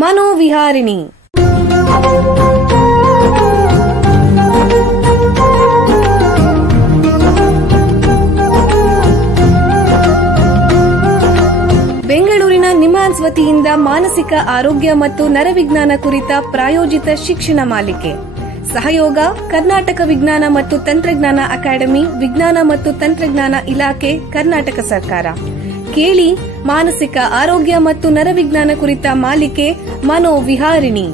ಮನೋವಿಹಾರಿಣಿ. ಬೆಂಗಳೂರಿನ ನಿಮ್ಹಾನ್ಸ್ ವತಿಯಿಂದ ಮಾನಸಿಕ ಆರೋಗ್ಯ ಮತ್ತು ನರವಿಜ್ಞಾನ ಕುರಿತ ಪ್ರಾಯೋಜಿತ ಶಿಕ್ಷಣ ಮಾಲಿಕೆ. ಸಹಯೋಗ ಕರ್ನಾಟಕ ವಿಜ್ಞಾನ ಮತ್ತು ತಂತ್ರಜ್ಞಾನ ಅಕಾಡೆಮಿ, ವಿಜ್ಞಾನ ಮತ್ತು ತಂತ್ರಜ್ಞಾನ ಇಲಾಖೆ, ಕರ್ನಾಟಕ ಸರ್ಕಾರ. ಕೇಳಿ ಮಾನಸಿಕ ಆರೋಗ್ಯ ಮತ್ತು ನರವಿಜ್ಞಾನ ಕುರಿತ ಮಾಲಿಕೆ ಮನೋವಿಹಾರಿಣಿ.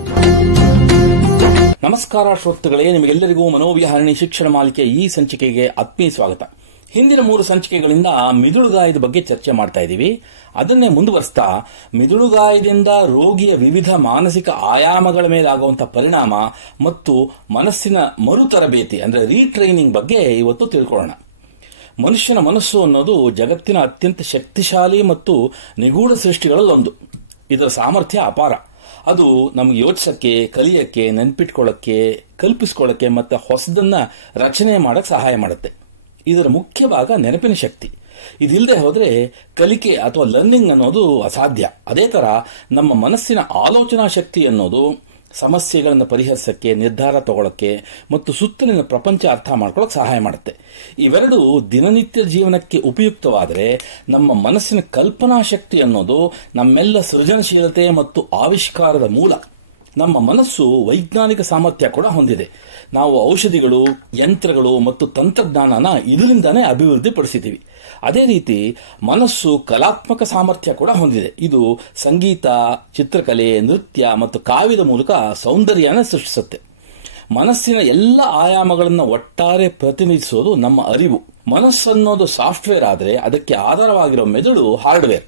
ನಮಸ್ಕಾರ ಶ್ರೋತೃಗಳೇ, ನಿಮಗೆಲ್ಲರಿಗೂ ಮನೋವಿಹಾರಿಣಿ ಶಿಕ್ಷಣ ಮಾಲಿಕೆ ಈ ಸಂಚಿಕೆಗೆ ಆತ್ಮೀಯ ಸ್ವಾಗತ. ಹಿಂದಿನ 3 ಸಂಚಿಕೆಗಳಿಂದ ಮಿದುಳುಗಾಯದ ಬಗ್ಗೆ ಚರ್ಚೆ ಮಾಡ್ತಾ ಇದ್ದೀವಿ. ಅದನ್ನೇ ಮುಂದುವರಿಸ್ತಾ ಮಿದುಳುಗಾಯದಿಂದ ರೋಗಿಯ ವಿವಿಧ ಮಾನಸಿಕ ಆಯಾಮಗಳ ಮೇಲಾಗುವಂತಹ ಪರಿಣಾಮ ಮತ್ತು ಮನಸ್ಸಿನ ಮರುತರಬೇತಿ ಅಂದ್ರೆ ರೀಟ್ರೈನಿಂಗ್ ಬಗ್ಗೆ ಇವತ್ತು ತಿಳ್ಕೊಳ್ಳೋಣ. ಮನುಷ್ಯನ ಮನಸ್ಸು ಅನ್ನೋದು ಜಗತ್ತಿನ ಅತ್ಯಂತ ಶಕ್ತಿಶಾಲಿ ಮತ್ತು ನಿಗೂಢ ಸೃಷ್ಟಿಗಳಲ್ಲೊಂದು. ಇದರ ಸಾಮರ್ಥ್ಯ ಅಪಾರ. ಅದು ನಮಗೆ ಯೋಚಿಸಕ್ಕೆ, ಕಲಿಯಕ್ಕೆ, ನೆನ್ಪಿಟ್ಕೊಳ್ಳಕ್ಕೆ, ಕಲ್ಪಿಸ್ಕೊಳ್ಳಕ್ಕೆ ಮತ್ತು ಹೊಸದನ್ನ ರಚನೆ ಮಾಡಕ್ಕೆ ಸಹಾಯ ಮಾಡುತ್ತೆ. ಇದರ ಮುಖ್ಯ ಭಾಗ ನೆನಪಿನ ಶಕ್ತಿ. ಇದಿಲ್ಲದೆ ಹೋದ್ರೆ ಕಲಿಕೆ ಅಥವಾ ಲರ್ನಿಂಗ್ ಅನ್ನೋದು ಅಸಾಧ್ಯ. ಅದೇ ತರ ನಮ್ಮ ಮನಸ್ಸಿನ ಆಲೋಚನಾ ಶಕ್ತಿ ಅನ್ನೋದು ಸಮಸ್ಯೆಗಳನ್ನು ಪರಿಹರಿಸಕ್ಕೆ, ನಿರ್ಧಾರ ತಗೊಳ್ಳಕ್ಕೆ ಮತ್ತು ಸುತ್ತಲಿನ ಪ್ರಪಂಚ ಅರ್ಥ ಮಾಡ್ಕೊಳ್ಳೋಕೆ ಸಹಾಯ ಮಾಡುತ್ತೆ. ಇವೆರಡು ದಿನನಿತ್ಯ ಜೀವನಕ್ಕೆ ಉಪಯುಕ್ತವಾದರೆ ನಮ್ಮ ಮನಸ್ಸಿನ ಕಲ್ಪನಾ ಶಕ್ತಿ ಅನ್ನೋದು ನಮ್ಮೆಲ್ಲ ಸೃಜನಶೀಲತೆ ಮತ್ತು ಆವಿಷ್ಕಾರದ ಮೂಲ. ನಮ್ಮ ಮನಸ್ಸು ವೈಜ್ಞಾನಿಕ ಸಾಮರ್ಥ್ಯ ಕೂಡ ಹೊಂದಿದೆ. ನಾವು ಔಷಧಿಗಳು, ಯಂತ್ರಗಳು ಮತ್ತು ತಂತ್ರಜ್ಞಾನನ ಇದರಿಂದಾನೇ ಅಭಿವೃದ್ಧಿಪಡಿಸಿದ್ದೀವಿ. ಅದೇ ರೀತಿ ಮನಸ್ಸು ಕಲಾತ್ಮಕ ಸಾಮರ್ಥ್ಯ ಕೂಡ ಹೊಂದಿದೆ. ಇದು ಸಂಗೀತ, ಚಿತ್ರಕಲೆ, ನೃತ್ಯ ಮತ್ತು ಕಾವ್ಯದ ಮೂಲಕ ಸೌಂದರ್ಯನ ಸೃಷ್ಟಿಸುತ್ತೆ. ಮನಸ್ಸಿನ ಎಲ್ಲ ಆಯಾಮಗಳನ್ನು ಒಟ್ಟಾರೆ ಪ್ರತಿನಿಧಿಸೋದು ನಮ್ಮ ಅರಿವು. ಮನಸ್ಸನ್ನೋದು ಸಾಫ್ಟ್ವೇರ್ ಆದರೆ ಅದಕ್ಕೆ ಆಧಾರವಾಗಿರೋ ಮೆದುಳು ಹಾರ್ಡ್ವೇರ್.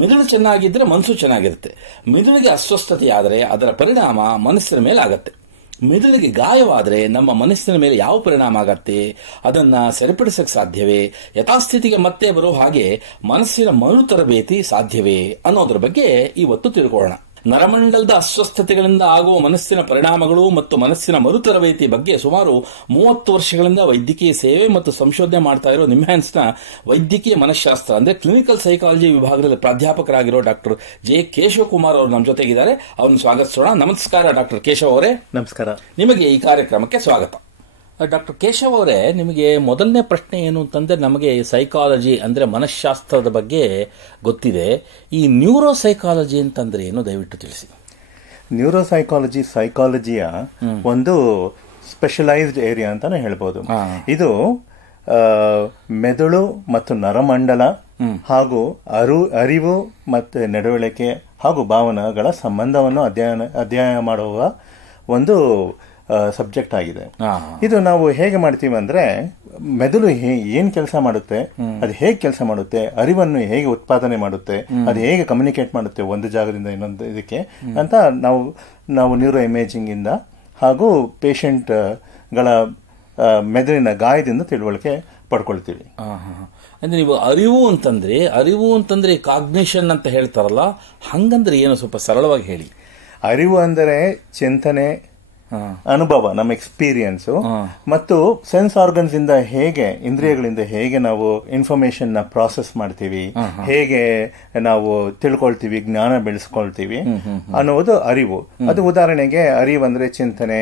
ಮೆದುಳು ಚೆನ್ನಾಗಿದ್ದರೆ ಮನಸ್ಸು ಚೆನ್ನಾಗಿರುತ್ತೆ. ಮೆದುಳಿಗೆ ಅಸ್ವಸ್ಥತೆಯಾದರೆ ಅದರ ಪರಿಣಾಮ ಮನಸ್ಸಿನ ಮೇಲೆ ಆಗತ್ತೆ. ಮೆದುಳಿಗೆ ಗಾಯವಾದರೆ ನಮ್ಮ ಮನಸ್ಸಿನ ಮೇಲೆ ಯಾವ ಪರಿಣಾಮ ಆಗತ್ತೆ, ಅದನ್ನ ಸರಿಪಡಿಸಕ್ಕೆ ಸಾಧ್ಯವೇ, ಯಥಾಸ್ಥಿತಿಗೆ ಮತ್ತೆ ಬರೋ ಹಾಗೆ ಮನಸ್ಸಿನ ಮರುತರಬೇತಿ ಸಾಧ್ಯವೇ ಅನ್ನೋದ್ರ ಬಗ್ಗೆ ಇವತ್ತು ತಿಳ್ಕೊಳ್ಳೋಣ. ನರಮಂಡಲದ ಅಸ್ವಸ್ಥತೆಗಳಿಂದ ಆಗುವ ಮನಸ್ಸಿನ ಪರಿಣಾಮಗಳು ಮತ್ತು ಮನಸ್ಸಿನ ಮರುತರಬೇತಿ ಬಗ್ಗೆ ಸುಮಾರು 30 ವರ್ಷಗಳಿಂದ ವೈದ್ಯಕೀಯ ಸೇವೆ ಮತ್ತು ಸಂಶೋಧನೆ ಮಾಡ್ತಾ ಇರೋ ನಿಮ್ಹಾನ್ಸ್ನ ವೈದ್ಯಕೀಯ ಮನಃಶಾಸ್ತ್ರ ಅಂದ್ರೆ ಕ್ಲಿನಿಕಲ್ ಸೈಕಾಲಜಿ ವಿಭಾಗದಲ್ಲಿ ಪ್ರಾಧ್ಯಾಪಕರಾಗಿರೋ ಡಾಕ್ಟರ್ ಜೆ ಕೇಶವ ಕುಮಾರ್ ಅವರು ನಮ್ಮ ಜೊತೆಗಿದ್ದಾರೆ. ಅವ್ರನ್ನ ಸ್ವಾಗತಿಸೋಣ. ನಮಸ್ಕಾರ ಡಾಕ್ಟರ್ ಕೇಶವ್ ಅವರೇ. ನಮಸ್ಕಾರ. ನಿಮಗೆ ಈ ಕಾರ್ಯಕ್ರಮಕ್ಕೆ ಸ್ವಾಗತ. ಡಾಕ್ಟರ್ ಕೇಶವ್ ಅವರೇ, ನಿಮಗೆ ಮೊದಲನೇ ಪ್ರಶ್ನೆ ಏನು ಅಂತಂದ್ರೆ, ನಮಗೆ ಸೈಕಾಲಜಿ ಅಂದ್ರೆ ಮನಃಶಾಸ್ತ್ರದ ಬಗ್ಗೆ ಗೊತ್ತಿದೆ. ಈ ನ್ಯೂರೋ ಸೈಕಾಲಜಿ ಅಂತಂದ್ರೆ ಏನು, ದಯವಿಟ್ಟು ತಿಳಿಸಿ. ನ್ಯೂರೋ ಸೈಕಾಲಜಿಯ ಒಂದು ಸ್ಪೆಷಲೈಸ್ಡ್ ಏರಿಯಾ ಅಂತಾನೆ ಹೇಳ್ಬೋದು. ಇದು ಮೆದುಳು ಮತ್ತು ನರಮಂಡಲ ಹಾಗೂ ಅರಿವು ಮತ್ತು ನಡವಳಿಕೆ ಹಾಗೂ ಭಾವನೆಗಳ ಸಂಬಂಧವನ್ನು ಅಧ್ಯಯನ ಮಾಡುವ ಒಂದು ಸಬ್ಜೆಕ್ಟ್ ಆಗಿದೆ. ಇದು ನಾವು ಹೇಗೆ ಮಾಡ್ತೀವಿ ಅಂದ್ರೆ, ಮೆದುಳು ಏನ್ ಕೆಲಸ ಮಾಡುತ್ತೆ, ಅದು ಹೇಗೆ ಕೆಲಸ ಮಾಡುತ್ತೆ, ಅರಿವನ್ನು ಹೇಗೆ ಉತ್ಪಾದನೆ ಮಾಡುತ್ತೆ, ಅದು ಹೇಗೆ ಕಮ್ಯುನಿಕೇಟ್ ಮಾಡುತ್ತೆ ಒಂದು ಜಾಗದಿಂದ ಇನ್ನೊಂದು ಇದಕ್ಕೆ ಅಂತ ನಾವು ನ್ಯೂರೋ ಇಮೇಜಿಂಗ್ ಇಂದ ಹಾಗೂ ಪೇಷಂಟ್ ಗಳ ಮೆದುಳಿನ ಗಾಯದಿಂದ ತಿಳುವಳಿಕೆ ಪಡ್ಕೊಳ್ತೀವಿ. ಅಂದ್ರೆ ನೀವು ಅರಿವು ಅಂತಂದ್ರೆ ಕಾಗ್ನಿಷನ್ ಅಂತ ಹೇಳ್ತಾರಲ್ಲ, ಹಂಗಂದ್ರೆ ಏನು, ಸ್ವಲ್ಪ ಸರಳವಾಗಿ ಹೇಳಿ. ಅರಿವು ಅಂದರೆ ಚಿಂತನೆ, ಅನುಭವ, ನಮ್ಮ ಎಕ್ಸ್ಪೀರಿಯನ್ಸ್ ಮತ್ತು ಸೆನ್ಸ್ ಆರ್ಗನ್ಸ್ ಇಂದ ಹೇಗೆ, ಇಂದ್ರಿಯಗಳಿಂದ ಹೇಗೆ ನಾವು ಇನ್ಫಾರ್ಮೇಶನ್ ನ ಪ್ರಾಸೆಸ್ ಮಾಡ್ತೀವಿ, ಹೇಗೆ ನಾವು ತಿಳ್ಕೊಳ್ತೀವಿ, ಜ್ಞಾನ ಬೆಳೆಸ್ಕೊಳ್ತೀವಿ ಅನ್ನೋದು ಅರಿವು. ಅದು ಉದಾಹರಣೆಗೆ ಅರಿವು ಅಂದ್ರೆ ಚಿಂತನೆ,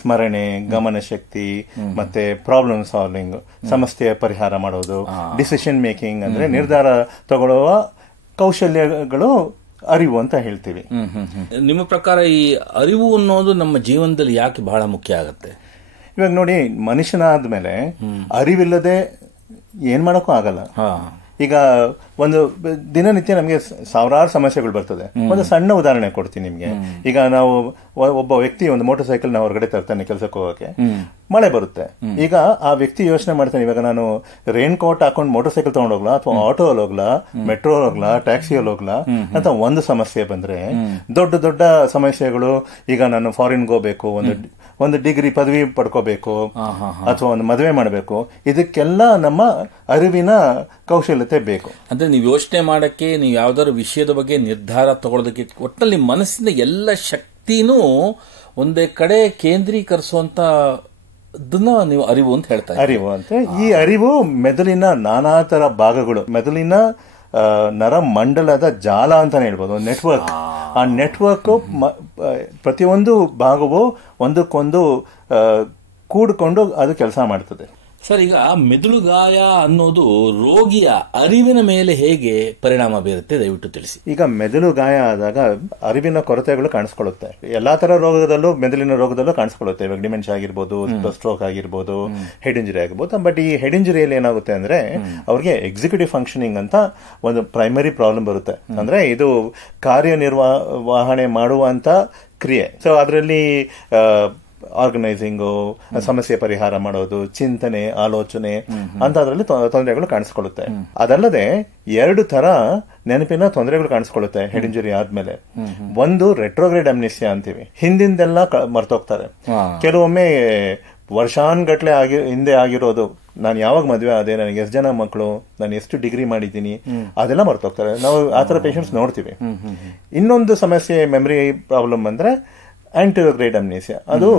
ಸ್ಮರಣೆ, ಗಮನ ಶಕ್ತಿ ಮತ್ತೆ ಪ್ರಾಬ್ಲಮ್ ಸಾಲ್ವಿಂಗ್, ಸಮಸ್ಯೆಯ ಪರಿಹಾರ ಮಾಡೋದು, ಡಿಸಿಷನ್ ಮೇಕಿಂಗ್ ಅಂದ್ರೆ ನಿರ್ಧಾರ ತಗೊಳ್ಳುವ ಕೌಶಲ್ಯಗಳು ಅರಿವು ಅಂತ ಹೇಳ್ತೀವಿ. ನಿಮ್ಮ ಪ್ರಕಾರ ಈ ಅರಿವು ಅನ್ನೋದು ನಮ್ಮ ಜೀವನದಲ್ಲಿ ಯಾಕೆ ಬಹಳ ಮುಖ್ಯ ಆಗುತ್ತೆ? ಇವಾಗ ನೋಡಿ, ಮನುಷ್ಯನಾದ್ಮೇಲೆ ಅರಿವಿಲ್ಲದೆ ಏನ್ ಮಾಡಕ್ಕೂ ಆಗಲ್ಲ. ಈಗ ಒಂದು ದಿನನಿತ್ಯ ನಮಗೆ ಸಾವಿರಾರು ಸಮಸ್ಯೆಗಳು ಬರ್ತದೆ. ಒಂದು ಸಣ್ಣ ಉದಾಹರಣೆ ಕೊಡ್ತೀನಿ ನಿಮ್ಗೆ. ಈಗ ನಾವು ಒಬ್ಬ ವ್ಯಕ್ತಿ ಒಂದು ಮೋಟರ್ ಸೈಕಲ್ ಹೊರಗಡೆ ತರ್ತಾನೆ ಕೆಲಸಕ್ಕೆ ಹೋಗಕ್ಕೆ, ಮಳೆ ಬರುತ್ತೆ. ಈಗ ಆ ವ್ಯಕ್ತಿ ಯೋಚನೆ ಮಾಡ್ತಾನೆ, ಇವಾಗ ನಾನು ರೈನ್ ಕೋಟ್ ಹಾಕೊಂಡು ಮೋಟರ್ ಸೈಕಲ್ ತಗೊಂಡು ಹೋಗ್ಲಾ ಅಥವಾ ಆಟೋ ಅಲ್ಲಿ ಹೋಗ್ಲಾ, ಮೆಟ್ರೋ ಹೋಗ್ಲಾ, ಟ್ಯಾಕ್ಸಿಯಲ್ಲಿ ಹೋಗ್ಲಾ ಅಂತ ಒಂದು ಸಮಸ್ಯೆ ಬಂದ್ರೆ, ದೊಡ್ಡ ದೊಡ್ಡ ಸಮಸ್ಯೆಗಳು, ಈಗ ನಾನು ಫಾರಿನ್ಗೆ ಹೋಗ್ಬೇಕು, ಒಂದು ಡಿಗ್ರಿ ಪದವಿ ಪಡ್ಕೋಬೇಕು ಅಥವಾ ಒಂದು ಮದುವೆ ಮಾಡಬೇಕು, ಇದಕ್ಕೆಲ್ಲ ನಮ್ಮ ಅರಿವಿನ ಕೌಶಲ್ಯತೆ ಬೇಕು. ಅಂದ್ರೆ ನೀವು ಯೋಚನೆ ಮಾಡಕ್ಕೆ, ನೀವು ಯಾವ್ದಾದ್ರು ವಿಷಯದ ಬಗ್ಗೆ ನಿರ್ಧಾರ ತಗೊಳ್ಳೋದಕ್ಕೆ, ಒಟ್ಟಲ್ಲಿ ಮನಸ್ಸಿನ ಎಲ್ಲ ಶಕ್ತಿನೂ ಒಂದೇ ಕಡೆ ಕೇಂದ್ರೀಕರಿಸುವಂತ ನೀವು ಅರಿವು ಅಂತ ಹೇಳ್ತಾ ಅರಿವು ಅಂತ. ಈ ಅರಿವು ಮೆದುಳಿನ ನಾನಾ ತರ ಭಾಗಗಳು, ಮೆದುಳಿನ ನರಮಂಡಲದ ಜಾಲ ಅಂತಾನೆ ಹೇಳ್ಬೋದು, ನೆಟ್ವರ್ಕ್. ಆ ನೆಟ್ವರ್ಕ್ ಪ್ರತಿಯೊಂದು ಭಾಗವು ಒಂದಕ್ಕೊಂದು ಕೂಡಿಕೊಂಡು ಅದು ಕೆಲಸ ಮಾಡ್ತದೆ. ಸರ್, ಈಗ ಮೆದುಳುಗಾಯ ಅನ್ನೋದು ರೋಗಿಯ ಅರಿವಿನ ಮೇಲೆ ಹೇಗೆ ಪರಿಣಾಮ ಬೀರುತ್ತೆ, ದಯವಿಟ್ಟು ತಿಳಿಸಿ. ಈಗ ಮೆದುಳು ಗಾಯ ಆದಾಗ ಅರಿವಿನ ಕೊರತೆಗಳು ಕಾಣಿಸ್ಕೊಳ್ಳುತ್ತೆ. ಎಲ್ಲಾ ತರ ರೋಗದಲ್ಲೂ, ಮೆದುಳಿನ ರೋಗದಲ್ಲೂ ಕಾಣಿಸ್ಕೊಳ್ಳುತ್ತೆ. ಇವಾಗ ಡಿಮೆನ್ಷಿಯಾ ಆಗಿರ್ಬೋದು, ಸ್ಟ್ರೋಕ್ ಆಗಿರ್ಬೋದು, ಹೆಡ್ ಇಂಜರಿ ಆಗಿರ್ಬೋದು. ಬಟ್ ಈ ಹೆಡ್ ಇಂಜರಿಯಲ್ಲಿ ಏನಾಗುತ್ತೆ ಅಂದ್ರೆ ಅವ್ರಿಗೆ ಎಕ್ಸಿಕ್ಯೂಟಿವ್ ಫಂಕ್ಷನಿಂಗ್ ಅಂತ ಒಂದು ಪ್ರೈಮರಿ ಪ್ರಾಬ್ಲಮ್ ಬರುತ್ತೆ. ಅಂದ್ರೆ ಇದು ಕಾರ್ಯನಿರ್ವಹಣೆ ಮಾಡುವಂತ ಕ್ರಿಯೆ. ಸೊ ಅದರಲ್ಲಿ ಆರ್ಗನೈಸಿಂಗು, ಸಮಸ್ಯೆ ಪರಿಹಾರ ಮಾಡೋದು, ಚಿಂತನೆ, ಆಲೋಚನೆ ಅಂತ ಅದರಲ್ಲಿ ತೊಂದರೆಗಳು ಕಾಣಿಸ್ಕೊಳ್ಳುತ್ತೆ. ಅದಲ್ಲದೆ 2 ತರ ನೆನಪಿನ ತೊಂದರೆಗಳು ಕಾಣಿಸ್ಕೊಳ್ಳುತ್ತೆ ಹೆಡ್ ಇಂಜುರಿ ಆದ್ಮೇಲೆ. ಒಂದು ರೆಟ್ರೋಗ್ರೇಡ್ ಅಮ್ನಿಸಿಯಾ ಅಂತೀವಿ, ಹಿಂದಿಂದೆಲ್ಲ ಮರ್ತೋಗ್ತಾರೆ. ಕೆಲವೊಮ್ಮೆ ವರ್ಷಾನ್ಗಟ್ಲೆ ಹಿಂದೆ ಆಗಿರೋದು, ನಾನು ಯಾವಾಗ ಮದುವೆ ಆದೆ, ನನಗೆ ಎಷ್ಟು ಜನ ಮಕ್ಕಳು, ನಾನು ಎಷ್ಟು ಡಿಗ್ರಿ ಮಾಡಿದ್ದೀನಿ, ಅದೆಲ್ಲ ಮರ್ತೋಗ್ತಾರೆ. ನಾವು ಆತರ ಪೇಷಂಟ್ಸ್ ನೋಡ್ತೀವಿ. ಇನ್ನೊಂದು ಸಮಸ್ಯೆ ಮೆಮರಿ ಪ್ರಾಬ್ಲಮ್ ಅಂದ್ರೆ ಆಂಟಿರೋಗ್ರೇಡ್ ಅಮ್ನೇಸಿಯಾ. ಅದು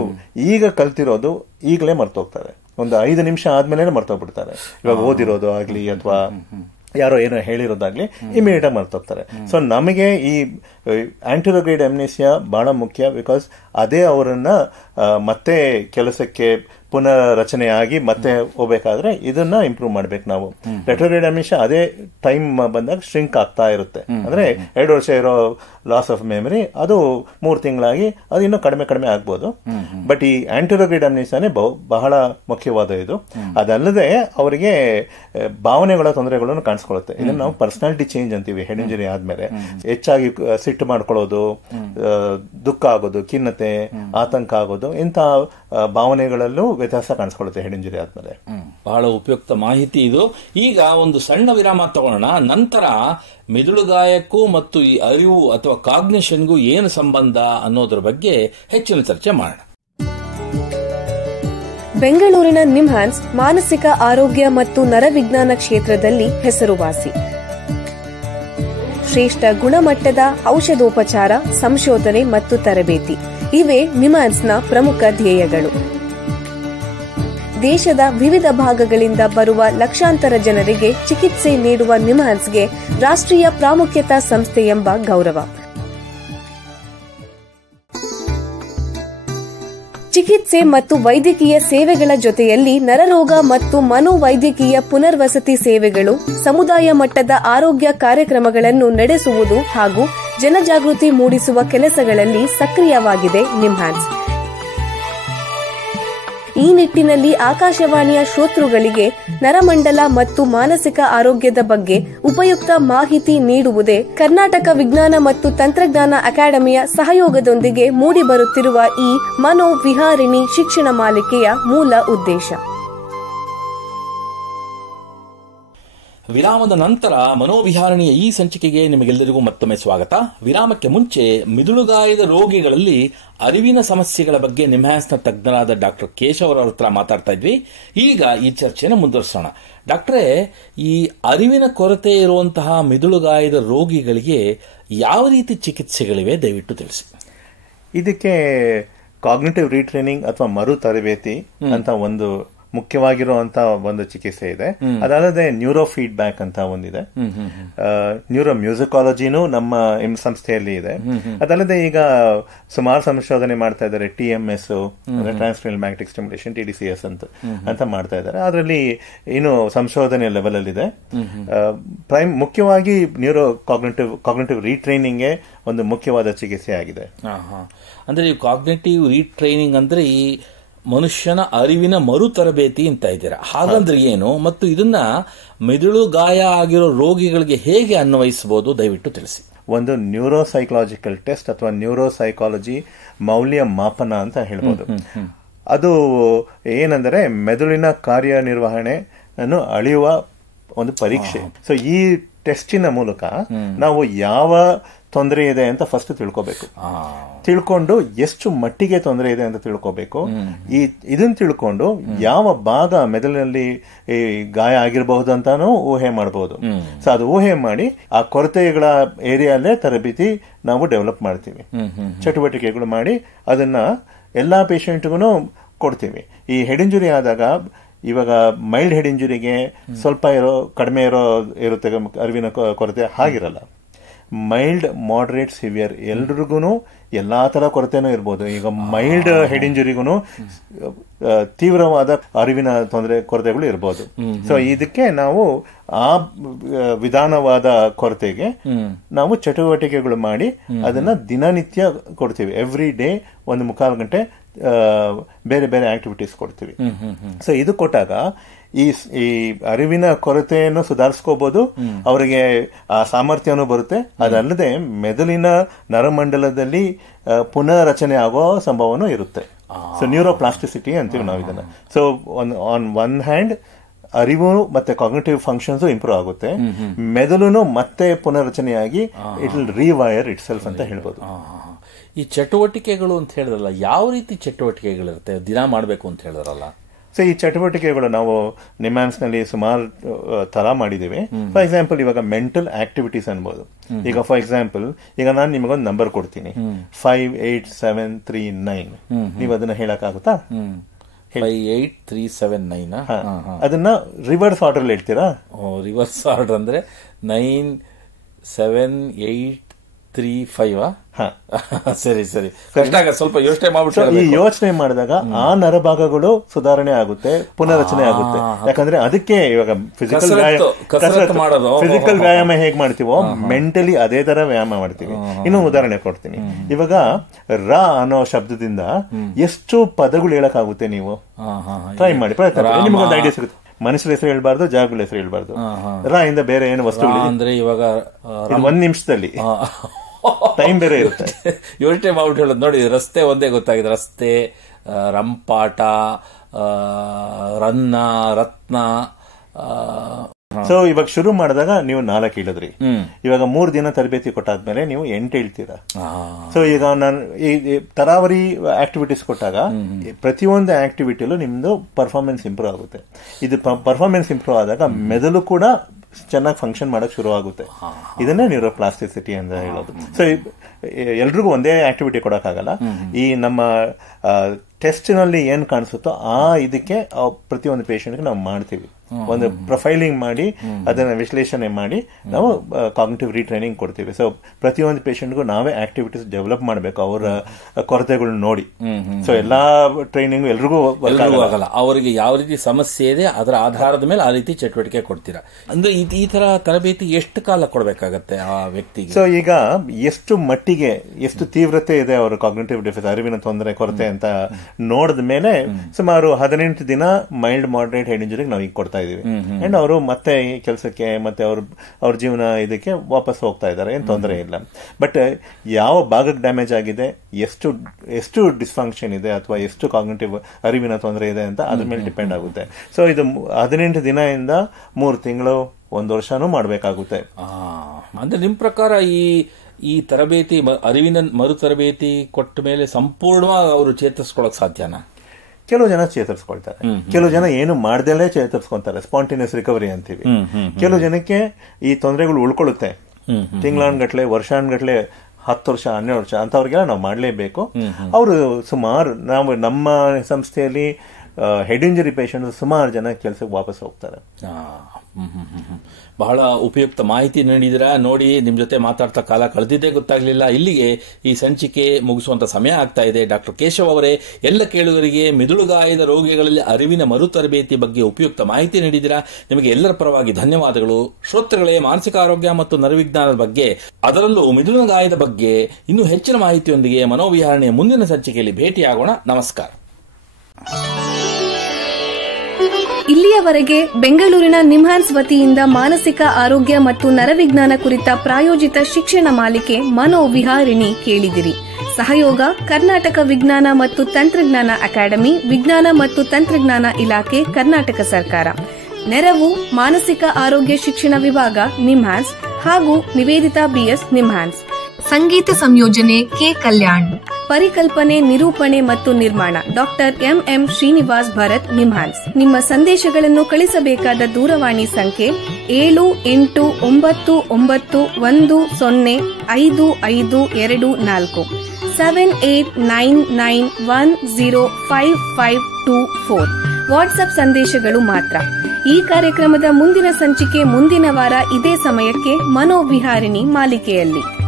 ಈಗ ಕಲ್ತಿರೋದು ಈಗಲೇ ಮರ್ತೋಗ್ತಾರೆ, ಒಂದು 5 ನಿಮಿಷ ಆದ್ಮೇಲೆ ಮರ್ತೋಗ್ಬಿಡ್ತಾರೆ. ಇವಾಗ ಓದಿರೋದು ಆಗ್ಲಿ ಅಥವಾ ಯಾರೋ ಏನೋ ಹೇಳಿರೋದಾಗ್ಲಿ ಇಮಿಡಿಯೇಟ್ ಆಗಿ ಮರ್ತೋಗ್ತಾರೆ. ಸೊ ನಮಗೆ ಈ ಆಂಟಿರೋಗ್ರೇಡ್ ಅಮ್ನೇಸಿಯಾ ಬಹಳ ಮುಖ್ಯ. ಬಿಕಾಸ್ ಅದೇ ಅವರನ್ನ ಮತ್ತೆ ಕೆಲಸಕ್ಕೆ ಪುನರ್ರಚನೆಯಾಗಿ ಮತ್ತೆ ಹೋಗ್ಬೇಕಾದ್ರೆ ಇದನ್ನ ಇಂಪ್ರೂವ್ ಮಾಡ್ಬೇಕು ನಾವು. ರೆಟ್ರೋಗ್ರೇಡ್ ಅಮ್ನೇಸಿಯಾ ಅದೇ ಟೈಮ್ ಬಂದಾಗ ಶ್ರಿಂಕ್ ಆಗ್ತಾ ಇರುತ್ತೆ. ಅಂದ್ರೆ 2 ವರ್ಷ ಇರೋ ಲಾಸ್ ಆಫ್ ಮೆಮರಿ ಅದು 3 ತಿಂಗಳಾಗಿ ಅದು ಇನ್ನೂ ಕಡಿಮೆ ಆಗ್ಬೋದು. ಬಟ್ ಈ ಆಂಟಿರೋಗ್ರೇಡ್ ಅಮ್ನೇಸಿಯಾನೇ ಬಹಳ ಮುಖ್ಯವಾದ ಇದು. ಅದಲ್ಲದೆ ಅವರಿಗೆ ಭಾವನೆಗಳ ತೊಂದರೆಗಳನ್ನು ಕಾಣಿಸ್ಕೊಳ್ಳುತ್ತೆ. ಇದನ್ನ ನಾವು ಪರ್ಸನಾಲಿಟಿ ಚೇಂಜ್ ಅಂತೀವಿ. ಹೆಡ್ ಇಂಜರಿ ಆದ್ಮೇಲೆ ಹೆಚ್ಚಾಗಿ ಸಿಟ್ಟು ಮಾಡ್ಕೊಳ್ಳೋದು, ದುಃಖ ಆಗೋದು, ಖಿನ್ನತೆ, ಆತಂಕ ಆಗೋದು, ಇಂಥ ಭಾವನೆಗಳಲ್ಲೂ ವ್ಯತ್ಯಾಸ ಕಾಣಿಸ್ಕೊಳ್ಳುತ್ತೆ ಹೆಡ್ ಇಂಜರಿ ಆದ್ಮೇಲೆ. ಬಹಳ ಉಪಯುಕ್ತ ಮಾಹಿತಿ ಇದು. ಈಗ ಒಂದು ಸಣ್ಣ ವಿರಾಮ ತಗೊಳ್ಳೋಣ. ನಂತರ ಮೆದುಳುಗಾಯಕ್ಕೂ ಮತ್ತು ಈ ಅರಿವು ಅಥವಾ ಕಾಗ್ನಿಷನ್ಗೂ ಏನು ಸಂಬಂಧ ಅನ್ನೋದ್ರ ಬಗ್ಗೆ ಹೆಚ್ಚಿನ ಚರ್ಚೆ ಮಾಡೋಣ. ಬೆಂಗಳೂರಿನ ನಿಮ್ಹಾನ್ಸ್ ಮಾನಸಿಕ ಆರೋಗ್ಯ ಮತ್ತು ನರವಿಜ್ಞಾನ ಕ್ಷೇತ್ರದಲ್ಲಿ ಹೆಸರುವಾಸಿ. ಶ್ರೇಷ್ಠ ಗುಣಮಟ್ಟದ ಔಷಧೋಪಚಾರ, ಸಂಶೋಧನೆ ಮತ್ತು ತರಬೇತಿ ಇವೇ ನಿಮ್ಹಾನ್ಸ್ನ ಪ್ರಮುಖ ಧ್ಯೇಯಗಳು. ದೇಶದ ವಿವಿಧ ಭಾಗಗಳಿಂದ ಬರುವ ಲಕ್ಷಾಂತರ ಜನರಿಗೆ ಚಿಕಿತ್ಸೆ ನೀಡುವ ನಿಮ್ಹಾನ್ಸ್ಗೆ ರಾಷ್ಟ್ರೀಯ ಪ್ರಾಮುಖ್ಯತಾ ಸಂಸ್ಥೆ ಎಂಬ ಗೌರವ. ಚಿಕಿತ್ಸೆ ಮತ್ತು ವೈದ್ಯಕೀಯ ಸೇವೆಗಳ ಜೊತೆಯಲ್ಲಿ ನರರೋಗ ಮತ್ತು ಮನೋವೈದ್ಯಕೀಯ ಪುನರ್ವಸತಿ ಸೇವೆಗಳು, ಸಮುದಾಯ ಮಟ್ಟದ ಆರೋಗ್ಯ ಕಾರ್ಯಕ್ರಮಗಳನ್ನು ನಡೆಸುವುದು ಹಾಗೂ ಜನಜಾಗೃತಿ ಮೂಡಿಸುವ ಕೆಲಸಗಳಲ್ಲಿ ಸಕ್ರಿಯವಾಗಿದೆ ನಿಮ್ಹಾನ್ಸ್. ಈ ನಿಟ್ಟಿನಲ್ಲಿ ಆಕಾಶವಾಣಿಯ ಶ್ರೋತೃಗಳಿಗೆ ನರಮಂಡಲ ಮತ್ತು ಮಾನಸಿಕ ಆರೋಗ್ಯದ ಬಗ್ಗೆ ಉಪಯುಕ್ತ ಮಾಹಿತಿ ನೀಡುವುದೇ ಕರ್ನಾಟಕ ವಿಜ್ಞಾನ ಮತ್ತು ತಂತ್ರಜ್ಞಾನ ಅಕಾಡೆಮಿಯ ಸಹಯೋಗದೊಂದಿಗೆ ಮೂಡಿಬರುತ್ತಿರುವ ಈ ಮನೋವಿಹಾರಿಣಿ ಶಿಕ್ಷಣ ಮಾಲಿಕೆಯ ಮೂಲ ಉದ್ದೇಶ. ವಿರಾಮದ ನಂತರ ಮನೋವಿಹಾರಣಿಯ ಈ ಸಂಚಿಕೆಗೆ ನಿಮಗೆಲ್ಲರಿಗೂ ಮತ್ತೊಮ್ಮೆ ಸ್ವಾಗತ. ವಿರಾಮಕ್ಕೆ ಮುಂಚೆ ಮಿದುಳುಗಾಯದ ರೋಗಿಗಳಲ್ಲಿ ಅರಿವಿನ ಸಮಸ್ಯೆಗಳ ಬಗ್ಗೆ ನಿಮ್ಹಾನ್ಸ್ನ ತಜ್ಞರಾದ ಡಾಕ್ಟರ್ ಕೇಶವ್ ಅವರ ಹತ್ರ ಮಾತಾಡ್ತಾ ಇದ್ವಿ. ಈಗ ಈ ಚರ್ಚೆನ ಮುಂದುವರಿಸೋಣ. ಡಾಕ್ಟ್ರೇ, ಈ ಅರಿವಿನ ಕೊರತೆ ಇರುವಂತಹ ಮಿದುಳುಗಾಯದ ರೋಗಿಗಳಿಗೆ ಯಾವ ರೀತಿ ಚಿಕಿತ್ಸೆಗಳಿವೆ, ದಯವಿಟ್ಟು ತಿಳಿಸಿ. ಇದಕ್ಕೆ ಕಾಗ್ನಿಟಿವ್ ರೀಟ್ರೈನಿಂಗ್ ಅಥವಾ ಮರು ತರಬೇತಿ ಅಂತ ಒಂದು ಮುಖ್ಯವಾಗಿರುವಂತ ಒಂದು ಚಿಕಿತ್ಸೆ ಇದೆ. ಅದಲ್ಲದೆ ನ್ಯೂರೋ ಫೀಡ್ಬ್ಯಾಕ್ ಅಂತ ಒಂದಿದೆ. ನ್ಯೂರೋ ಮ್ಯೂಸಿಕಾಲಜಿನೂ ನಮ್ಮ ಸಂಸ್ಥೆಯಲ್ಲಿ ಇದೆ. ಅದಲ್ಲದೆ ಈಗ ಸುಮಾರು ಸಂಶೋಧನೆ ಮಾಡ್ತಾ ಇದ್ದಾರೆ. TMS ಟ್ರಾನ್ಸ್ಕ್ರನಿಯಲ್ ಮ್ಯಾಗ್ನೆಟಿಕ್ ಸ್ಟಿಮ್ಯುಲೇಷನ್, TDCS ಅಂತ ಮಾಡ್ತಾ ಇದ್ದಾರೆ. ಅದರಲ್ಲಿ ಇನ್ನು ಸಂಶೋಧನೆ ಲೆವೆಲ್ ಅಲ್ಲಿ ಇದೆ. ಮುಖ್ಯವಾಗಿ ನ್ಯೂರೋ ಕಾಗ್ನಿಟಿವ್ ರೀಟ್ರೈನಿಂಗ್ ಒಂದು ಮುಖ್ಯವಾದ ಚಿಕಿತ್ಸೆ ಆಗಿದೆ. ಅಂದ್ರೆ ಕಾಗ್ನಿಟಿವ್ ರೀಟ್ರೈನಿಂಗ್ ಅಂದ್ರೆ ಈ ಮನುಷ್ಯನ ಅರಿವಿನ ಮರು ತರಬೇತಿ ಅಂತ ಇದ್ದೀರಾ. ಹಾಗಂದ್ರೆ ಏನು, ಮತ್ತು ಇದನ್ನ ಮೆದುಳು ಗಾಯ ಆಗಿರೋ ರೋಗಿಗಳಿಗೆ ಹೇಗೆ ಅನ್ವಯಿಸಬಹುದು, ದಯವಿಟ್ಟು ತಿಳಿಸಿ. ಒಂದು ನ್ಯೂರೋ ಸೈಕಲಾಜಿಕಲ್ ಟೆಸ್ಟ್ ಅಥವಾ ನ್ಯೂರೋ ಸೈಕಾಲಜಿ ಮೌಲ್ಯ ಮಾಪನ ಅಂತ ಹೇಳ್ಬೋದು. ಅದು ಏನಂದ್ರೆ ಮೆದುಳಿನ ಕಾರ್ಯನಿರ್ವಹಣೆಯನ್ನು ಅಳೆಯುವ ಒಂದು ಪರೀಕ್ಷೆ. ಸೊ ಈ ಟೆಸ್ಟಿನ ಮೂಲಕ ನಾವು ಯಾವ ತೊಂದರೆ ಇದೆ ಅಂತ ಫಸ್ಟ್ ತಿಳ್ಕೋಬೇಕು. ತಿಳ್ಕೊಂಡು ಎಷ್ಟು ಮಟ್ಟಿಗೆ ತೊಂದರೆ ಇದೆ ಅಂತ ತಿಳ್ಕೋಬೇಕು. ಇದನ್ನ ತಿಳ್ಕೊಂಡು ಯಾವ ಭಾಗ ಮೆದುಳಿನಲ್ಲಿ ಗಾಯ ಆಗಿರಬಹುದು ಅಂತಾನು ಊಹೆ ಮಾಡಬಹುದು. ಸೊ ಅದು ಊಹೆ ಮಾಡಿ ಆ ಕೊರತೆಗಳ ಏರಿಯಾಲ್ಲೇ ತರಬೇತಿ ನಾವು ಡೆವಲಪ್ ಮಾಡ್ತೀವಿ, ಚಟುವಟಿಕೆಗಳು ಮಾಡಿ ಅದನ್ನ ಎಲ್ಲಾ ಪೇಷಂಟ್ಗೂ ಕೊಡ್ತೀವಿ. ಈ ಹೆಡ್ ಇಂಜುರಿ ಆದಾಗ ಇವಾಗ ಮೈಲ್ಡ್ ಹೆಡ್ ಇಂಜುರಿಗೆ ಸ್ವಲ್ಪ ಕಡಿಮೆ ಇರುತ್ತೆ ಅರಿವಿನ ಕೊರತೆ, ಹಾಗಿರಲ್ಲ. ಮೈಲ್ಡ್, ಮಾಡರೇಟ್, ಸಿವಿಯರ್ ಎಲ್ರಿಗೂ ಎಲ್ಲಾ ತರ ಕೊರತೆನೂ ಇರ್ಬೋದು. ಈಗ ಮೈಲ್ಡ್ ಹೆಡ್ ಇಂಜುರಿಗೂ ತೀವ್ರವಾದ ಅರಿವಿನ ಕೊರತೆಗಳು ಇರ್ಬೋದು. ಸೊ ಇದಕ್ಕೆ ನಾವು ಆ ವಿಧಾನವಾದ ಕೊರತೆಗೆ ನಾವು ಚಟುವಟಿಕೆಗಳು ಮಾಡಿ ಅದನ್ನ ದಿನನಿತ್ಯ ಕೊಡ್ತೀವಿ. ಎವ್ರಿ ಡೇ 1.25 ಗಂಟೆ ಬೇರೆ ಬೇರೆ ಆಕ್ಟಿವಿಟೀಸ್ ಕೊಡ್ತೀವಿ. ಸೊ ಇದು ಕೊಟ್ಟಾಗ ಈ ಅರಿವಿನ ಕೊರತೆಯನ್ನು ಸುಧಾರಿಸ್ಕೋಬಹುದು, ಅವರಿಗೆ ಆ ಸಾಮರ್ಥ್ಯನೂ ಬರುತ್ತೆ. ಅದಲ್ಲದೆ ಮೆದುಳಿನ ನರಮಂಡಲದಲ್ಲಿ ಪುನರಚನೆ ಆಗೋ ಸಂಭವನೂ ಇರುತ್ತೆ. ಸೊ ನ್ಯೂರೋಪ್ಲಾಸ್ಟಿಸಿಟಿ ಅಂತೀವಿ ನಾವು ಇದನ್ನ. ಸೊ ಆನ್ ಒನ್ ಹ್ಯಾಂಡ್ ಅರಿವು ಮತ್ತೆ ಕಾಗ್ನಿಟಿವ್ ಫಂಕ್ಷನ್ಸ್ ಇಂಪ್ರೂವ್ ಆಗುತ್ತೆ, ಮೆದುಳುನು ಮತ್ತೆ ಪುನರಚನೆಯಾಗಿ it will rewire itself ಅಂತ ಹೇಳ್ಬೋದು. ಈ ಚಟುವಟಿಕೆಗಳು ಅಂತ ಹೇಳಿದ್ರಲ್ಲ, ಯಾವ ರೀತಿ ಚಟುವಟಿಕೆಗಳಿರುತ್ತೆ ದಿನ ಮಾಡಬೇಕು ಅಂತ ಹೇಳಿದ್ರಲ್ಲ? ಸೊ ಈ ಚಟುವಟಿಕೆಗಳು ನಾವು ನಿಮ್ಯಾನ್ಸ್ ನಲ್ಲಿ ಸುಮಾರು ತರ ಮಾಡಿದ್ದೇವೆ. ಫಾರ್ ಎಕ್ಸಾಂಪಲ್ ಇವಾಗ ಮೆಂಟಲ್ ಆಕ್ಟಿವಿಟೀಸ್ ಅನ್ಬೋದು. ಈಗ ಫಾರ್ ಎಕ್ಸಾಂಪಲ್ ಈಗ ನಾನು ನಿಮಗೊಂದು ನಂಬರ್ ಕೊಡ್ತೀನಿ, 58739. ನೀವು ಅದನ್ನ ಹೇಳಕ್ಕಾಗುತ್ತಾ? 58379. ಅದನ್ನ ರಿವರ್ಸ್ ಆರ್ಡರ್ ಹೇಳ್ತೀರಾ? ರಿವರ್ಸ್ ಆರ್ಡರ್ ಅಂದ್ರೆ 97835. ಸರಿ ಸರಿ, ಸ್ವಲ್ಪ ಯೋಚನೆ ಮಾಡ್ಬಿಟ್ಟು ಈ ಯೋಚನೆ ಮಾಡಿದಾಗ ಆ ನರಭಾಗಗಳು ಸುಧಾರಣೆ ಆಗುತ್ತೆ, ಪುನರಚನೆ ಆಗುತ್ತೆ. ಯಾಕಂದ್ರೆ ಅದಕ್ಕೆ ಇವಾಗ ಫಿಸಿಕಲ್ ವ್ಯಾಯಾಮ ಹೇಗ್ ಮಾಡ್ತೀವೋ ಮೆಂಟಲಿ ಅದೇ ತರ ವ್ಯಾಯಾಮ ಮಾಡ್ತೀವಿ. ಇನ್ನೊಂದು ಉದಾಹರಣೆ ಕೊಡ್ತೀನಿ. ಇವಾಗ ರ ಅನ್ನೋ ಶಬ್ದದಿಂದ ಎಷ್ಟು ಪದಗಳು ಹೇಳಕ್ಕಾಗುತ್ತೆ ನೀವು ಟ್ರೈ ಮಾಡಿ, ಪ್ರಯತ್ನ ಮಾಡಿ, ನಿಮಗೊಂದು ಐಡಿಯಾ ಸಿಗುತ್ತೆ. ಮನುಷ್ಯರ ಹೆಸರು ಹೇಳ್ಬಾರ್ದು, ಜಾಗಗಳ ಹೆಸರು ಹೇಳ್ಬಾರ್ದು. ರ ಇಂದ ಬೇರೆ ಏನು ವಸ್ತುಗಳು ಅಂದ್ರೆ ಇವಾಗ 1 ನಿಮಿಷದಲ್ಲಿ ಟೈಮ್ ಬೇರೆ ಇರುತ್ತೆ. ಯೋಚನೆ ಮಾಡ್ಬಿಟ್ಟು ಹೇಳೋದು ನೋಡಿ. ರಸ್ತೆ ಒಂದೇ ಗೊತ್ತಾಗಿದೆ, ರಸ್ತೆ, ರಂಪಾಟ, ರನ್ನ, ರತ್ನ. ಸೊ ಇವಾಗ ಶುರು ಮಾಡಿದಾಗ ನೀವು 4 ಹೇಳಿದ್ರಿ. ಇವಾಗ 3 ದಿನ ತರಬೇತಿ ಕೊಟ್ಟಾದ್ಮೇಲೆ ನೀವು 8 ಹೇಳ್ತೀರಾ. ಸೊ ಈಗ ನಾನು ಈ ತರಾವರಿ ಆಕ್ಟಿವಿಟೀಸ್ ಕೊಟ್ಟಾಗ ಪ್ರತಿಯೊಂದು ಆಕ್ಟಿವಿಟಿಲೂ ನಿಮ್ದು ಪರ್ಫಾರ್ಮೆನ್ಸ್ ಇಂಪ್ರೂವ್ ಆಗುತ್ತೆ. ಇದು ಪರ್ಫಾರ್ಮೆನ್ಸ್ ಇಂಪ್ರೂವ್ ಆದಾಗ ಮೆದುಳು ಕೂಡ ಚೆನ್ನಾಗಿ ಫಂಕ್ಷನ್ ಮಾಡಕ್ ಶುರು ಆಗುತ್ತೆ. ಇದನ್ನೇ ನ್ಯೂರೋಪ್ಲಾಸ್ಟಿಸಿಟಿ ಅಂತ ಹೇಳೋದು. ಸೊ ಎಲ್ರಿಗೂ ಒಂದೇ ಆಕ್ಟಿವಿಟಿ ಕೊಡಕ್ಕಾಗಲ್ಲ. ಈ ನಮ್ಮ ಟೆಸ್ಟ್ ನಲ್ಲಿ ಏನ್ ಕಾಣಿಸುತ್ತೋ ಆ ಇದಕ್ಕೆ ಪ್ರತಿಯೊಂದು ಪೇಷಂಟ್ಗೆ ನಾವು ಮಾಡ್ತೀವಿ. ಒಂದು ಪ್ರೊಫೈಲಿಂಗ್ ಮಾಡಿ ಅದನ್ನ ವಿಶ್ಲೇಷಣೆ ಮಾಡಿ ನಾವು ಕಾಗ್ನಿಟಿವ್ ರೀಟ್ರೈನಿಂಗ್ ಕೊಡ್ತೀವಿ. ಸೊ ಪ್ರತಿಯೊಂದು ಪೇಷಂಟ್ಗೂ ನಾವೇ ಆಕ್ಟಿವಿಟೀಸ್ ಡೆವಲಪ್ ಮಾಡಬೇಕು ಅವರ ಕೊರತೆಗಳನ್ನ ನೋಡಿ. ಸೊ ಎಲ್ಲಾ ಟ್ರೈನಿಂಗ್ ಎಲ್ರಿಗೂ ಆಗಲ್ಲ. ಅವರಿಗೆ ಯಾವ ರೀತಿ ಸಮಸ್ಯೆ ಇದೆ ಅದರ ಆಧಾರದ ಮೇಲೆ ಆ ರೀತಿ ಚಟುವಟಿಕೆ ಕೊಡ್ತೀರಾ. ಅಂದ್ರೆ ಈ ತರ ತರಬೇತಿ ಎಷ್ಟು ಕಾಲ ಕೊಡಬೇಕಾಗತ್ತೆ ಆ ವ್ಯಕ್ತಿಗೆ? ಸೊ ಈಗ ಎಷ್ಟು ಮಟ್ಟಿಗೆ ಎಷ್ಟು ತೀವ್ರತೆ ಇದೆ ಅವರ ಕಾಗ್ನಿಟಿವ್ ಡೆಫಿಸಿಟ್, ಅರಿವಿನ ತೊಂದರೆ ಕೊರತೆ ಅಂತ ನೋಡಿದ ಮೇಲೆ ಸುಮಾರು 18 ದಿನ ಮೈಲ್ಡ್ ಮಾಡರೇಟ್ ಹೆಡ್ ಇಂಜುರಿಗೆ ನಾವು ಈಗ ಕೊಡ್ತಾ ಇದೀವಿ. ಅಂಡ್ ಅವರು ಮತ್ತೆ ಕೆಲಸಕ್ಕೆ ಮತ್ತೆ ಅವ್ರ ಜೀವನ ಇದಕ್ಕೆ ವಾಪಸ್ ಹೋಗ್ತಾ ಇದ್ದಾರೆ, ಏನ್ ತೊಂದರೆ ಇಲ್ಲ. ಬಟ್ ಯಾವ ಭಾಗಕ್ಕೆ ಡ್ಯಾಮೇಜ್ ಆಗಿದೆ, ಎಷ್ಟು ಡಿಸ್ಫಂಕ್ಷನ್ ಇದೆ ಅಥವಾ ಎಷ್ಟು ಕಾಗ್ನಿಟಿವ್ ಅರಿವಿನ ತೊಂದರೆ ಇದೆ ಅಂತ ಅದ್ರ ಮೇಲೆ ಡಿಪೆಂಡ್ ಆಗುತ್ತೆ. ಸೊ ಇದು 18 ದಿನದಿಂದ 3 ತಿಂಗಳು 1 ವರ್ಷನೂ ಮಾಡಬೇಕಾಗುತ್ತೆ. ಅಂದ್ರೆ ನಿಮ್ ಪ್ರಕಾರ ಈ ತರಬೇತಿ ಅರಿವಿನ ಮರು ತರಬೇತಿ ಕೊಟ್ಟ ಮೇಲೆ ಸಂಪೂರ್ಣವಾಗಿ ಅವರು ಚೇತರಿಸ್ಕೊಳ್ಳಕ್ ಸಾಧ್ಯನಾ? ಕೆಲವು ಜನ ಚೇತರಿಸ್ಕೊಳ್ತಾರೆ, ಕೆಲವು ಜನ ಏನು ಮಾಡ್ದಲೇ ಚೇತರಿಸ್ಕೊಂತಾರೆ, ಸ್ಪಾಂಟೇನಿಯಸ್ ರಿಕವರಿ ಅಂತೀವಿ. ಕೆಲವು ಜನಕ್ಕೆ ಈ ತೊಂದರೆಗಳು ಉಳ್ಕೊಳ್ಳುತ್ತೆ, ತಿಂಗಳಾನ್ಗಟ್ಲೆ ವರ್ಷಾನ್ಗಟ್ಲೆ 10 ವರ್ಷ 12 ವರ್ಷ ಅಂತವ್ರಿಗೆಲ್ಲ ನಾವು ಮಾಡಲೇಬೇಕು. ಅವರು ಸುಮಾರು ನಾವು ನಮ್ಮ ಸಂಸ್ಥೆಯಲ್ಲಿ ಹೆಡ್ ಇಂಜರಿ ಪೇಷಂಟ್ ಸುಮಾರು ಜನ ಕೆಲಸಕ್ಕೆ ವಾಪಸ್ ಹೋಗ್ತಾರೆ. ಬಹಳ ಉಪಯುಕ್ತ ಮಾಹಿತಿ ನೀಡಿದಿರಾ. ನೋಡಿ, ನಿಮ್ ಜೊತೆ ಮಾತಾಡ್ತಾ ಕಾಲ ಕಳೆದಿದ್ದೇ ಗೊತ್ತಾಗ್ಲಿಲ್ಲ. ಇಲ್ಲಿಗೆ ಈ ಸಂಚಿಕೆ ಮುಗಿಸುವಂತ ಸಮಯ ಆಗ್ತಾ ಇದೆ. ಡಾಕ್ಟರ್ ಕೇಶವ್ ಅವರೇ, ಎಲ್ಲ ಕೇಳುಗರಿಗೆ ಮಿದುಳುಗಾಯದ ರೋಗಿಗಳಲ್ಲಿ ಅರಿವಿನ ಮರು ತರಬೇತಿ ಬಗ್ಗೆ ಉಪಯುಕ್ತ ಮಾಹಿತಿ ನೀಡಿದಿರಾ. ನಿಮಗೆ ಎಲ್ಲರ ಪರವಾಗಿ ಧನ್ಯವಾದಗಳು. ಶ್ರೋತೃಗಳೇ, ಮಾನಸಿಕ ಆರೋಗ್ಯ ಮತ್ತು ನರವಿಜ್ಞಾನದ ಬಗ್ಗೆ, ಅದರಲ್ಲೂ ಮಿದುಳಿನ ಗಾಯದ ಬಗ್ಗೆ ಇನ್ನೂ ಹೆಚ್ಚಿನ ಮಾಹಿತಿಯೊಂದಿಗೆ ಮನೋವಿಹಾರಣೆಯ ಮುಂದಿನ ಸಂಚಿಕೆಯಲ್ಲಿ ಭೇಟಿಯಾಗೋಣ. ನಮಸ್ಕಾರ. ಇಲ್ಲಿಯವರೆಗೆ ಬೆಂಗಳೂರಿನ ನಿಮ್ಹಾನ್ಸ್ ವತಿಯಿಂದ ಮಾನಸಿಕ ಆರೋಗ್ಯ ಮತ್ತು ನರವಿಜ್ಞಾನ ಕುರಿತ ಪ್ರಾಯೋಜಿತ ಶಿಕ್ಷಣ ಮಾಲಿಕೆ ಮನೋವಿಹಾರಿಣಿ ಕೇಳಿದಿರಿ. ಸಹಯೋಗ ಕರ್ನಾಟಕ ವಿಜ್ಞಾನ ಮತ್ತು ತಂತ್ರಜ್ಞಾನ ಅಕಾಡೆಮಿ, ವಿಜ್ಞಾನ ಮತ್ತು ತಂತ್ರಜ್ಞಾನ ಇಲಾಖೆ, ಕರ್ನಾಟಕ ಸರ್ಕಾರ. ನೆರವು ಮಾನಸಿಕ ಆರೋಗ್ಯ ಶಿಕ್ಷಣ ವಿಭಾಗ, ನಿಮ್ಹಾನ್ಸ್ ಹಾಗೂ ನಿವೇದಿತಾ ಬಿಎಸ್, ನಿಮ್ಹಾನ್ಸ್. ಸಂಗೀತ ಸಂಯೋಜನೆ ಕೆ ಕಲ್ಯಾಣ್. ಪರಿಕಲ್ಪನೆ, ನಿರೂಪಣೆ ಮತ್ತು ನಿರ್ಮಾಣ ಡಾಕ್ಟರ್ ಎಂಎಂ ಶ್ರೀನಿವಾಸ್ ಭರತ್, ನಿಮ್ಹಾನ್ಸ್. ನಿಮ್ಮ ಸಂದೇಶಗಳನ್ನು ಕಳಿಸಬೇಕಾದ ದೂರವಾಣಿ ಸಂಖ್ಯೆ 7891105524 7899105524. ವಾಟ್ಸ್ಆಪ್ ಸಂದೇಶಗಳು ಮಾತ್ರ. ಈ ಕಾರ್ಯಕ್ರಮದ ಮುಂದಿನ ಸಂಚಿಕೆ ಮುಂದಿನ ವಾರ ಇದೇ ಸಮಯಕ್ಕೆ ಮನೋವಿಹಾರಿಣಿ ಮಾಲಿಕೆಯಲ್ಲಿ.